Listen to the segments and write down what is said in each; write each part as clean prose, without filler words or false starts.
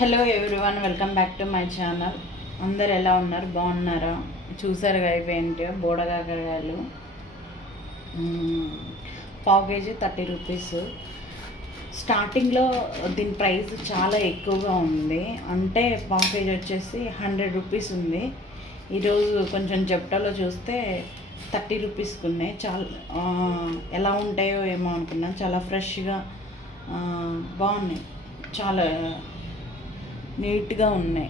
Hello everyone, welcome back to my channel. అందరు ఎలా ఉన్నారు? బాగున్నారా? చూసారు కదా ఏంటో బోడకాకరకాయలు. పావు కేజీ 30 రూపీస్. స్టార్టింగ్లో దీని ప్రైస్ చాలా ఎక్కువగా ఉంది, అంటే పావు కేజీ వచ్చేసి 100 రూపీస్ ఉంది. ఈరోజు కొంచెం జెప్టోలో చూస్తే 30 రూపీస్కి ఉన్నాయి. చాలా ఎలా ఉంటాయో ఏమో అనుకున్నాను. చాలా ఫ్రెష్గా బాగున్నాయి, చాలా నీట్గా ఉన్నాయి.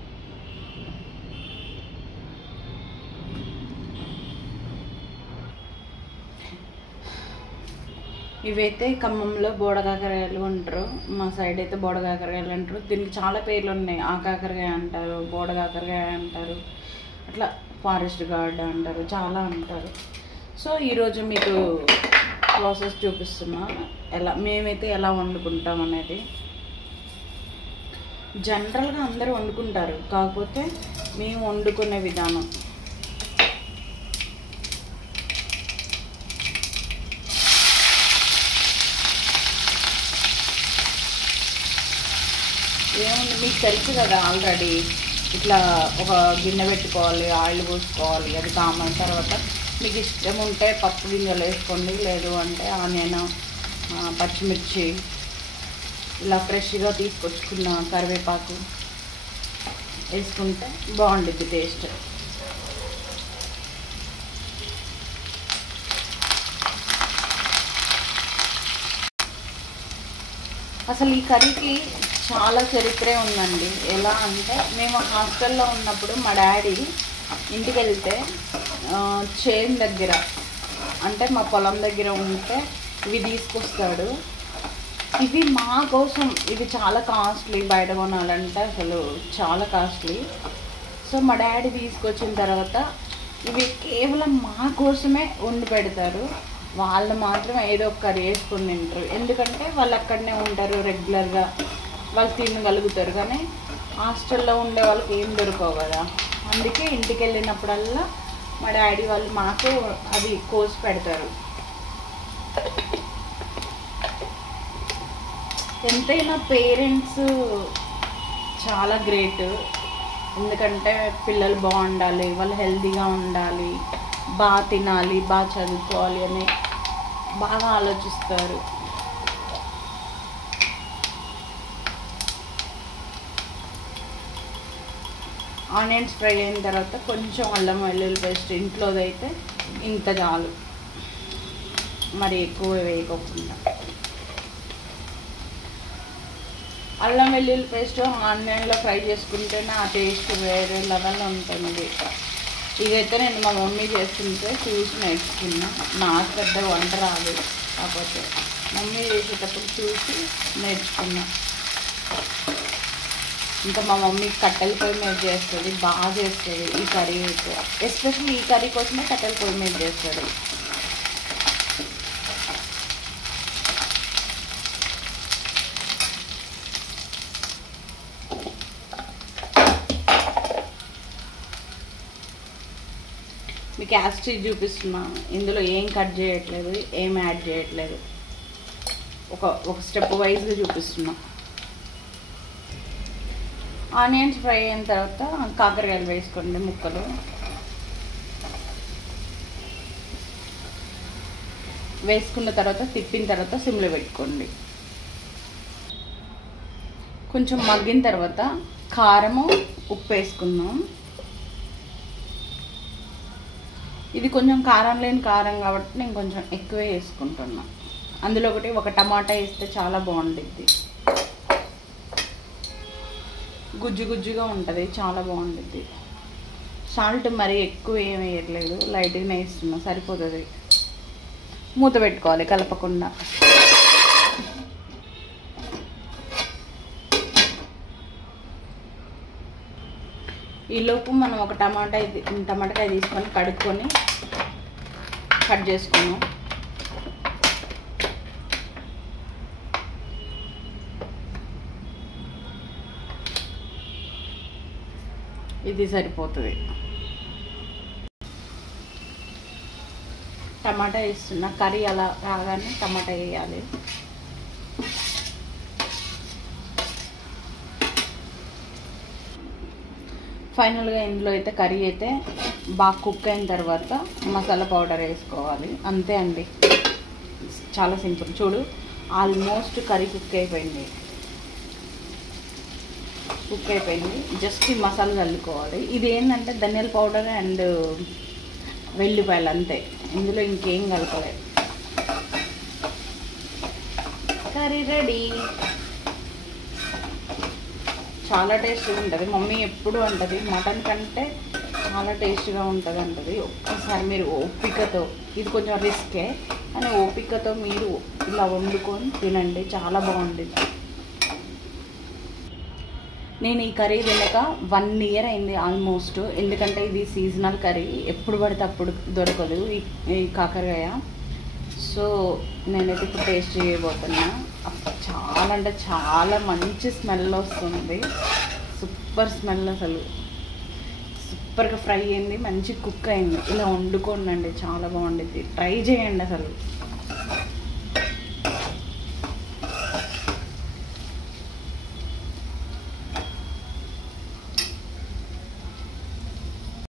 ఇవైతే ఖమ్మంలో బోడకాకరకాయలు అంటారు, మా సైడ్ అయితే బోడకాకరకాయలు అంటారు. దీనికి చాలా పేర్లు ఉన్నాయి. ఆకాకరకాయ అంటారు, బోడకాకరకాయ అంటారు, అట్లా ఫారెస్ట్ గార్డ్ అంటారు, చాలా అంటారు. సో ఈరోజు మీకు ప్రాసెస్ చూపిస్తున్నా, మేమైతే ఎలా వండుకుంటాం అనేది. జనరల్గా అందరూ వండుకుంటారు, కాకపోతే మేము వండుకునే విధానం. ఏముంది, మీకు తెలుసు కదా ఆల్రెడీ. ఇట్లా ఒక గిన్నె పెట్టుకోవాలి, ఆయిల్ పోసుకోవాలి, అది కామన్. తర్వాత మీకు ఇష్టం ఉంటే పప్పు గింజలు వేసుకోండి, లేదు అంటే ఆనియన్, పచ్చిమిర్చి, ఇలా ఫ్రెష్గా తీసుకొచ్చుకున్న కరివేపాకు వేసుకుంటే బాగుంటుంది టేస్ట్. అసలు ఈ కర్రీకి చాలా చరిత్రే ఉందండి. ఎలా అంటే, మేము హాస్టల్లో ఉన్నప్పుడు మా డాడీ ఇంటికి వెళ్తే చేను దగ్గర, అంటే మా పొలం దగ్గర ఉంటే ఇవి తీసుకొస్తాడు. ఇవి మా కోసం, ఇవి చాలా కాస్ట్లీ, బయట కొనాలంటే అసలు చాలా కాస్ట్లీ. సో మా డాడీ తీసుకొచ్చిన తర్వాత ఇవి కేవలం మా కోసమే వండి పెడతారు. వాళ్ళు మాత్రం ఏదో ఒక కర్రీ వేసుకొని తింటారు, ఎందుకంటే వాళ్ళు అక్కడనే ఉంటారు రెగ్యులర్గా, వాళ్ళు తినగలుగుతారు. కానీ హాస్టల్లో ఉండే వాళ్ళకి ఏం దొరకవు కదా, అందుకే ఇంటికి వెళ్ళినప్పుడల్లా మా డాడీ వాళ్ళు మాకు అది కోసి పెడతారు. ఎంతైనా పేరెంట్స్ చాలా గ్రేట్, ఎందుకంటే పిల్లలు బాగుండాలి, వాళ్ళు హెల్తీగా ఉండాలి, బాగా తినాలి, బాగా చదువుకోవాలి అని బాగా ఆలోచిస్తారు. ఆనియన్స్ ఫ్రై అయిన తర్వాత కొంచెం అల్లం వెల్లుల్లి పేస్ట్, ఇంట్లోదైతే ఇంత చాలు, మరి ఎక్కువ వేయకోకుండా. అల్లం వెల్లుల్లి పేస్ట్ ఆనియన్లో ఫ్రై చేసుకుంటేనే ఆ టేస్ట్ వేరే లెవెల్లో ఉంటుంది. ఇదైతే నేను మా మమ్మీ చేస్తుంటే చూసి నేర్చుకున్నా. నాకు పెద్ద వంట రాదు, కాకపోతే మమ్మీ చేసేటప్పుడు చూసి నేర్చుకున్నా. ఇంకా మా మమ్మీ కట్టెల పొయ్యి మీద చేస్తుంది, బాగా చేస్తుంది ఈ కర్రీ అయితే. ఎస్పెషల్లీ ఈ కర్రీ కోసమే కట్టెల పొయ్యి మీద చేస్తుంది. మీకు యాస్టీజ్ చూపిస్తున్నా, ఇందులో ఏం కట్ చేయట్లేదు, ఏం యాడ్ చేయట్లేదు, ఒక స్టెప్ వైజ్గా చూపిస్తున్నా. ఆనియన్స్ ఫ్రై అయిన తర్వాత కాకరకాయలు వేసుకోండి ముక్కలు. వేసుకున్న తర్వాత తిప్పిన తర్వాత సిమ్లో పెట్టుకోండి. కొంచెం మగ్గిన తర్వాత కారము, ఉప్పు వేసుకుందాం. ఇది కొంచెం కారం లేని కారం కాబట్టి నేను కొంచెం ఎక్కువే వేసుకుంటున్నా. అందులో ఒక టమాటా వేస్తే చాలా బాగుంటుంది, గుజ్జు గుజ్జుగా ఉంటుంది, చాలా బాగుంటుంది. సాల్ట్ మరీ ఎక్కువ ఏం వేయట్లేదు, లైట్గానే వేస్తున్నా, సరిపోతుంది. మూత పెట్టుకోవాలి కలపకుండా. ఈలోపు మనం ఒక టమాటాకాయ తీసుకొని కడుక్కొని కట్ చేసుకున్నాం. ఇది సరిపోతుంది. టమాటా వేస్తున్నా, కర్రీ అలా రాగానే టమాటా వేయాలి. ఫైనల్గా ఇందులో అయితే కర్రీ అయితే బాగా కుక్ అయిన తర్వాత మసాలా పౌడర్ వేసుకోవాలి, అంతే అండి. చాలా సింపుల్. చూడు ఆల్మోస్ట్ కర్రీ కుక్ అయిపోయింది. జస్ట్ ఈ మసాలా చల్లుకోవాలి. ఇది ఏంటంటే ధనియాల పౌడర్ అండ్ వెల్లిపాయలు అంతే, ఇందులో ఇంకేం కలపలేదు. Curry ready. చాలా టేస్టీగా ఉంటుంది. మమ్మీ ఎప్పుడు అంటది మటన్ కంటే చాలా టేస్టీగా ఉంటుంది అంటది. ఒక్కసారి మీరు ఓపికతో, ఇది కొంచెం రిస్కే కానీ ఓపికతో మీరు ఇలా వండుకొని తినండి, చాలా బాగుంటుంది. నేను ఈ కర్రీ తినక 1 year అయింది ఆల్మోస్ట్. ఎందుకంటే ఇది సీజనల్ కర్రీ, ఎప్పుడు పడితే అప్పుడు దొరకదు ఈ కాకరకాయ. సో నేనైతే ఇప్పుడు టేస్ట్ చేయబోతున్నా. చాలా అంటే చాలా మంచి స్మెల్ వస్తుంది. సూపర్ స్మెల్, అసలు సూపర్గా ఫ్రై అయింది, మంచి కుక్ అయింది. ఇలా వండుకోండి, చాలా బాగుంటుంది. ట్రై చేయండి అసలు.